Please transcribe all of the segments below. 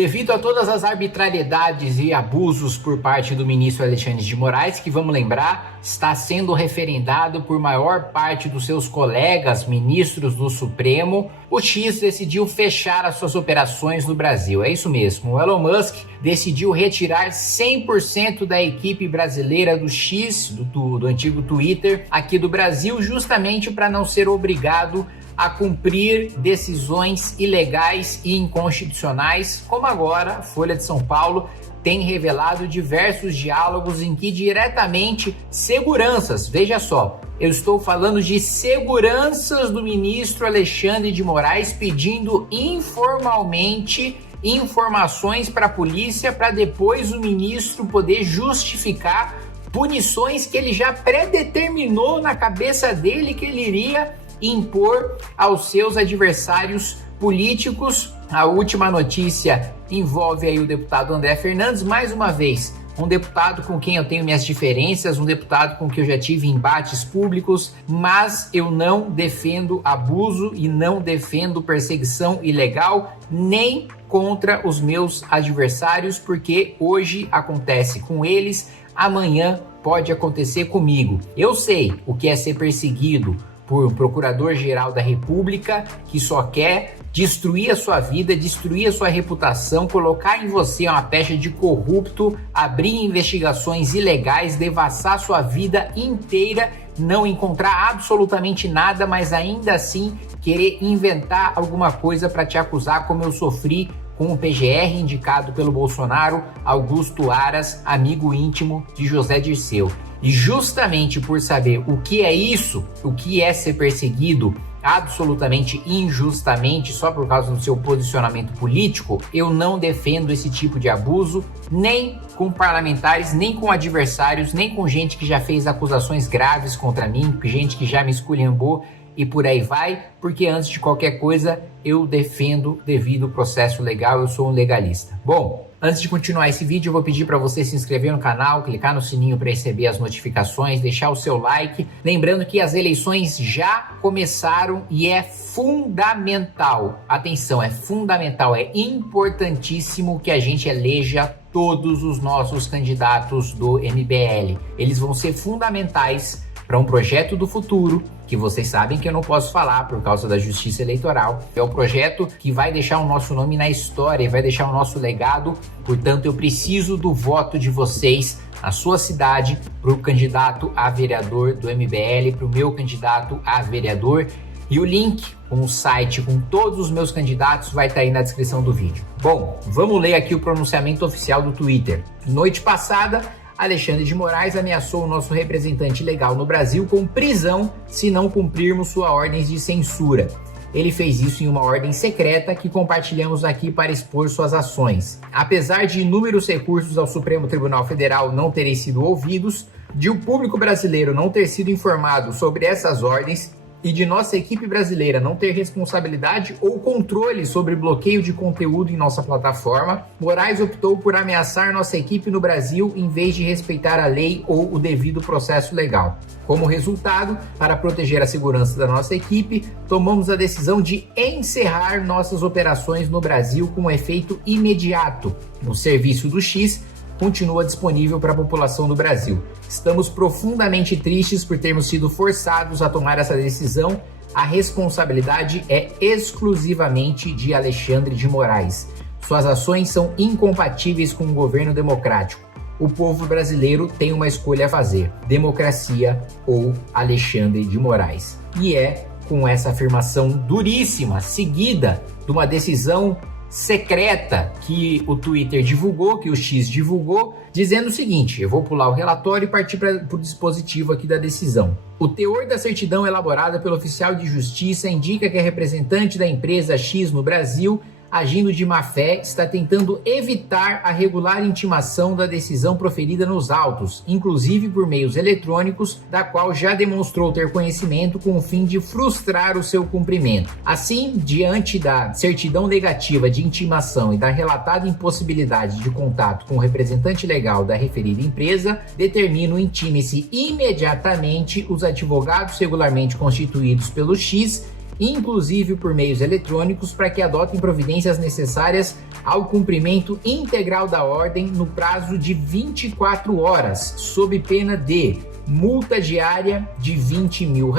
Devido a todas as arbitrariedades e abusos por parte do ministro Alexandre de Moraes, que vamos lembrar, está sendo referendado por maior parte dos seus colegas ministros do Supremo, o X decidiu fechar as suas operações no Brasil. É isso mesmo, o Elon Musk decidiu retirar 100% da equipe brasileira do X, do antigo Twitter, aqui do Brasil, justamente para não ser obrigado a cumprir decisões ilegais e inconstitucionais, como agora a Folha de São Paulo tem revelado diversos diálogos em que diretamente seguranças, veja só, eu estou falando de seguranças do ministro Alexandre de Moraes pedindo informalmente informações para a polícia para depois o ministro poder justificar punições que ele já predeterminou na cabeça dele que ele iria impor aos seus adversários políticos. A última notícia envolve aí o deputado André Fernandes, mais uma vez, um deputado com quem eu tenho minhas diferenças, um deputado com quem eu já tive embates públicos, mas eu não defendo abuso e não defendo perseguição ilegal, nem contra os meus adversários, porque hoje acontece com eles, amanhã pode acontecer comigo. Eu sei o que é ser perseguido por um procurador-geral da República que só quer destruir a sua vida, destruir a sua reputação, colocar em você uma pecha de corrupto, abrir investigações ilegais, devassar sua vida inteira, não encontrar absolutamente nada, mas ainda assim querer inventar alguma coisa para te acusar, como eu sofri com o PGR indicado pelo Bolsonaro, Augusto Aras, amigo íntimo de José Dirceu. E justamente por saber o que é isso, o que é ser perseguido absolutamente injustamente só por causa do seu posicionamento político, eu não defendo esse tipo de abuso, nem com parlamentares, nem com adversários, nem com gente que já fez acusações graves contra mim, gente que já me esculhambou e por aí vai, porque antes de qualquer coisa eu defendo devido ao processo legal, eu sou um legalista. Bom, antes de continuar esse vídeo, eu vou pedir para você se inscrever no canal, clicar no sininho para receber as notificações, deixar o seu like. Lembrando que as eleições já começaram e é fundamental, atenção, é fundamental, é importantíssimo que a gente eleja todos os nossos candidatos do MBL. Eles vão ser fundamentais para um projeto do futuro, que vocês sabem que eu não posso falar por causa da justiça eleitoral. É o projeto que vai deixar o nosso nome na história e vai deixar o nosso legado. Portanto, eu preciso do voto de vocês na sua cidade para o candidato a vereador do MBL, para o meu candidato a vereador. E o link com o site, com todos os meus candidatos, vai estar aí na descrição do vídeo. Bom, vamos ler aqui o pronunciamento oficial do Twitter. Noite passada, Alexandre de Moraes ameaçou o nosso representante legal no Brasil com prisão se não cumprirmos suas ordens de censura. Ele fez isso em uma ordem secreta que compartilhamos aqui para expor suas ações. Apesar de inúmeros recursos ao Supremo Tribunal Federal não terem sido ouvidos, de o público brasileiro não ter sido informado sobre essas ordens e de nossa equipe brasileira não ter responsabilidade ou controle sobre bloqueio de conteúdo em nossa plataforma, Moraes optou por ameaçar nossa equipe no Brasil em vez de respeitar a lei ou o devido processo legal. Como resultado, para proteger a segurança da nossa equipe, tomamos a decisão de encerrar nossas operações no Brasil com efeito imediato. O serviço do X continua disponível para a população do Brasil. Estamos profundamente tristes por termos sido forçados a tomar essa decisão. A responsabilidade é exclusivamente de Alexandre de Moraes. Suas ações são incompatíveis com um governo democrático. O povo brasileiro tem uma escolha a fazer: democracia ou Alexandre de Moraes. E é com essa afirmação duríssima, seguida de uma decisão secreta que o Twitter divulgou, que o X divulgou, dizendo o seguinte: eu vou pular o relatório e partir para o dispositivo aqui da decisão. O teor da certidão elaborada pelo oficial de justiça indica que a representante da empresa X no Brasil, agindo de má fé, está tentando evitar a regular intimação da decisão proferida nos autos, inclusive por meios eletrônicos, da qual já demonstrou ter conhecimento com o fim de frustrar o seu cumprimento. Assim, diante da certidão negativa de intimação e da relatada impossibilidade de contato com o representante legal da referida empresa, determino intime-se imediatamente os advogados regularmente constituídos pelo X inclusive por meios eletrônicos, para que adotem providências necessárias ao cumprimento integral da ordem no prazo de 24 horas, sob pena de multa diária de R$20 mil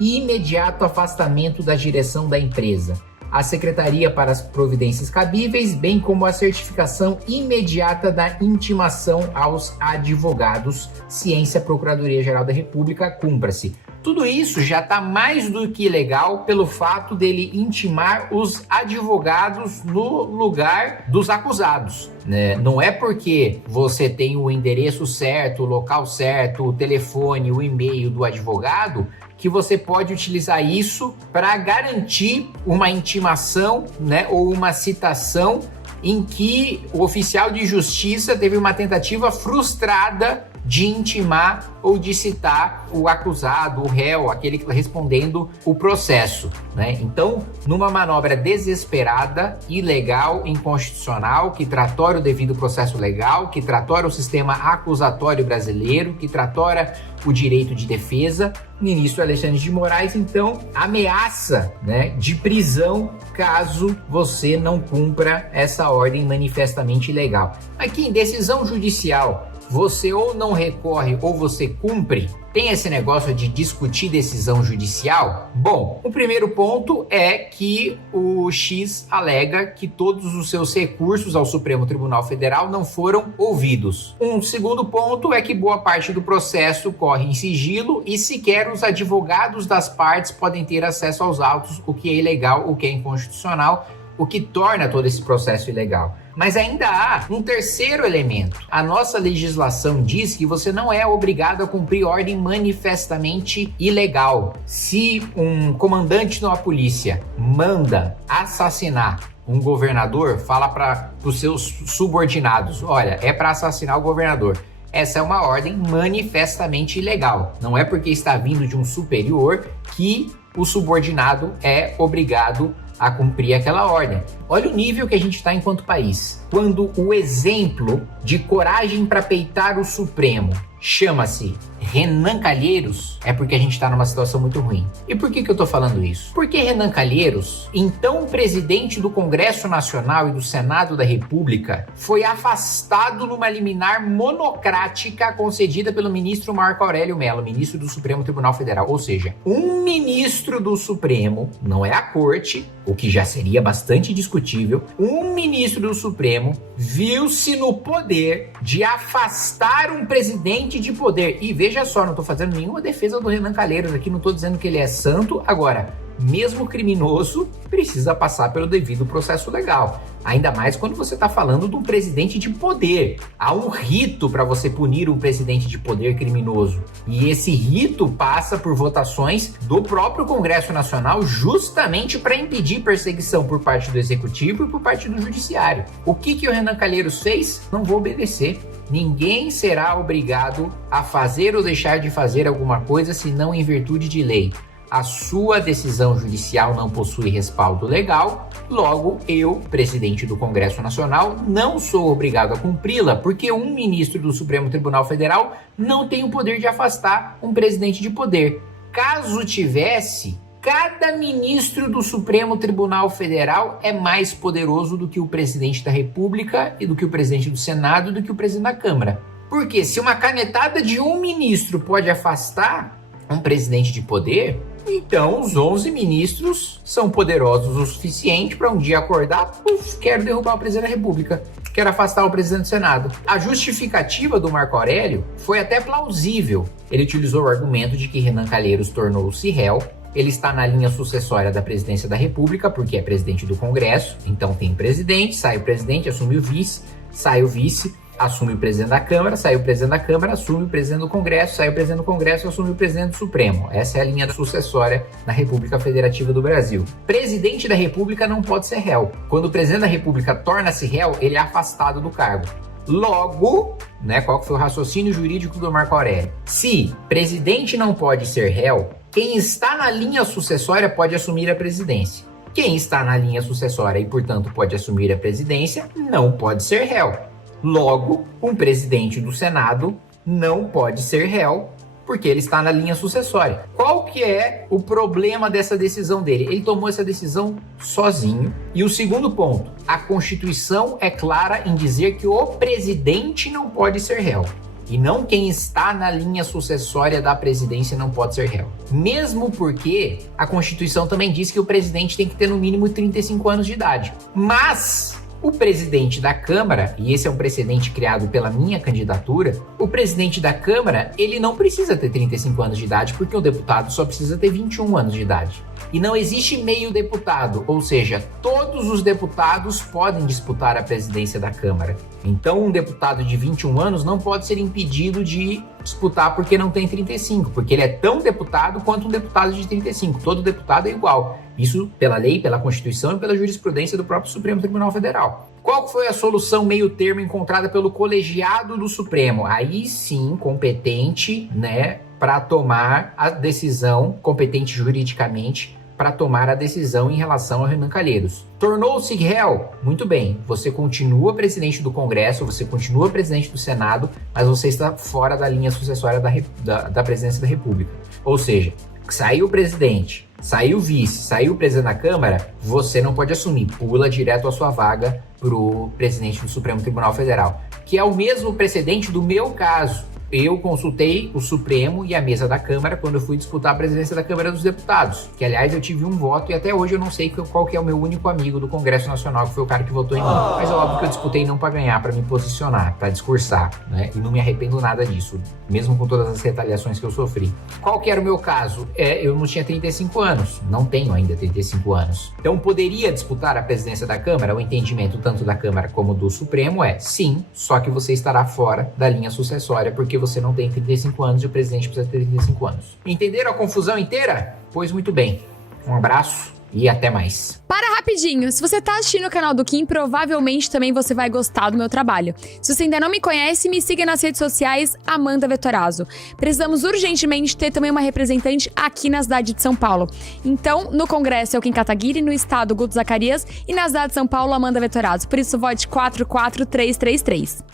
e imediato afastamento da direção da empresa, a Secretaria para as providências cabíveis, bem como a certificação imediata da intimação aos advogados, ciência Procuradoria-Geral da República, cumpra-se. Tudo isso já está mais do que legal pelo fato dele intimar os advogados no lugar dos acusados, né? Não é porque você tem o endereço certo, o local certo, o telefone, o e-mail do advogado que você pode utilizar isso para garantir uma intimação, né, ou uma citação em que o oficial de justiça teve uma tentativa frustrada de intimar ou de citar o acusado, o réu, aquele que está respondendo o processo, né? Então, numa manobra desesperada, ilegal, inconstitucional, que tratora o devido processo legal, que tratora o sistema acusatório brasileiro, que tratora o direito de defesa, o ministro Alexandre de Moraes, então, ameaça, né, de prisão caso você não cumpra essa ordem manifestamente ilegal. Aqui, em decisão judicial, você ou não recorre ou você cumpre? Tem esse negócio de discutir decisão judicial? Bom, o primeiro ponto é que o X alega que todos os seus recursos ao Supremo Tribunal Federal não foram ouvidos. Um segundo ponto é que boa parte do processo corre em sigilo e sequer os advogados das partes podem ter acesso aos autos, o que é ilegal, o que é inconstitucional, o que torna todo esse processo ilegal. Mas ainda há um terceiro elemento. A nossa legislação diz que você não é obrigado a cumprir ordem manifestamente ilegal. Se um comandante de uma polícia manda assassinar um governador, fala para os seus subordinados, olha, é para assassinar o governador. Essa é uma ordem manifestamente ilegal. Não é porque está vindo de um superior que o subordinado é obrigado a cumprir aquela ordem. Olha o nível que a gente está enquanto país. Quando o exemplo de coragem para peitar o Supremo chama-se Renan Calheiros, é porque a gente está numa situação muito ruim. E por que eu estou falando isso? Porque Renan Calheiros, então presidente do Congresso Nacional e do Senado da República, foi afastado numa liminar monocrática concedida pelo ministro Marco Aurélio Mello, ministro do Supremo Tribunal Federal. Ou seja, um ministro do Supremo, não é a corte, o que já seria bastante discutível, um ministro do Supremo viu-se no poder de afastar um presidente de poder. E veja só, não estou fazendo nenhuma defesa do Renan Calheiros aqui, não estou dizendo que ele é santo. Agora, mesmo criminoso, precisa passar pelo devido processo legal. Ainda mais quando você está falando de um presidente de poder. Há um rito para você punir um presidente de poder criminoso. E esse rito passa por votações do próprio Congresso Nacional justamente para impedir perseguição por parte do Executivo e por parte do Judiciário. O que o Renan Calheiros fez? Não vou obedecer. Ninguém será obrigado a fazer ou deixar de fazer alguma coisa senão em virtude de lei. A sua decisão judicial não possui respaldo legal, logo eu, presidente do Congresso Nacional, não sou obrigado a cumpri-la, porque um ministro do Supremo Tribunal Federal não tem o poder de afastar um presidente de poder. Caso tivesse, cada ministro do Supremo Tribunal Federal é mais poderoso do que o presidente da República e do que o presidente do Senado e do que o presidente da Câmara. Porque se uma canetada de um ministro pode afastar um presidente de poder, então os 11 ministros são poderosos o suficiente para um dia acordar, quero derrubar o presidente da República, quero afastar o presidente do Senado. A justificativa do Marco Aurélio foi até plausível. Ele utilizou o argumento de que Renan Calheiros tornou-se réu, ele está na linha sucessória da presidência da República, porque é presidente do Congresso, então tem presidente, sai o presidente, assume o vice, sai o vice, assume o presidente da Câmara, sai o presidente da Câmara, assume o presidente do Congresso, sai o presidente do Congresso, assume o presidente do Supremo. Essa é a linha sucessória na República Federativa do Brasil. Presidente da República não pode ser réu. Quando o presidente da República torna-se réu, ele é afastado do cargo. Logo, né, qual que foi o raciocínio jurídico do Marco Aurélio? Se presidente não pode ser réu, quem está na linha sucessória pode assumir a presidência. Quem está na linha sucessória e, portanto, pode assumir a presidência, não pode ser réu. Logo, um presidente do Senado não pode ser réu, porque ele está na linha sucessória. Qual que é o problema dessa decisão dele? Ele tomou essa decisão sozinho. E o segundo ponto, a Constituição é clara em dizer que o presidente não pode ser réu. E não quem está na linha sucessória da presidência não pode ser réu. Mesmo porque a Constituição também diz que o presidente tem que ter no mínimo 35 anos de idade. Mas o presidente da Câmara, e esse é um precedente criado pela minha candidatura, o presidente da Câmara, ele não precisa ter 35 anos de idade, porque o deputado só precisa ter 21 anos de idade. E não existe meio deputado, ou seja, todos os deputados podem disputar a presidência da Câmara. Então, um deputado de 21 anos não pode ser impedido de disputar porque não tem 35, porque ele é tão deputado quanto um deputado de 35. Todo deputado é igual. Isso pela lei, pela Constituição e pela jurisprudência do próprio Supremo Tribunal Federal. Qual foi a solução meio termo encontrada pelo colegiado do Supremo? Aí sim, competente, né, para tomar a decisão, competente juridicamente, para tomar a decisão em relação ao Renan Calheiros. Tornou-se réu? Muito bem, você continua presidente do Congresso, você continua presidente do Senado, mas você está fora da linha sucessória da presidência da República. Ou seja, saiu o presidente, saiu o vice, saiu o presidente da Câmara, você não pode assumir, pula direto a sua vaga para o presidente do Supremo Tribunal Federal, que é o mesmo precedente do meu caso. Eu consultei o Supremo e a mesa da Câmara quando eu fui disputar a presidência da Câmara dos Deputados, que aliás eu tive um voto e até hoje eu não sei qual que é o meu único amigo do Congresso Nacional, que foi o cara que votou em mim. Mas é óbvio que eu disputei não para ganhar, para me posicionar, para discursar, né? E não me arrependo nada disso, mesmo com todas as retaliações que eu sofri. Qual que era o meu caso? Eu não tinha 35 anos, não tenho ainda 35 anos. Então poderia disputar a presidência da Câmara? O entendimento tanto da Câmara como do Supremo é sim, só que você estará fora da linha sucessória, porque você não tem 35 anos e o presidente precisa ter 35 anos. Entenderam a confusão inteira? Pois muito bem. Um abraço e até mais. Para rapidinho, se você tá assistindo o canal do Kim, provavelmente também você vai gostar do meu trabalho. Se você ainda não me conhece, me siga nas redes sociais, Amanda Vettorazzo. Precisamos urgentemente ter também uma representante aqui na cidade de São Paulo. Então, no Congresso é o Kim Kataguiri, no Estado, Guto Zacarias, e na cidade de São Paulo, Amanda Vettorazzo. Por isso, vote 44333.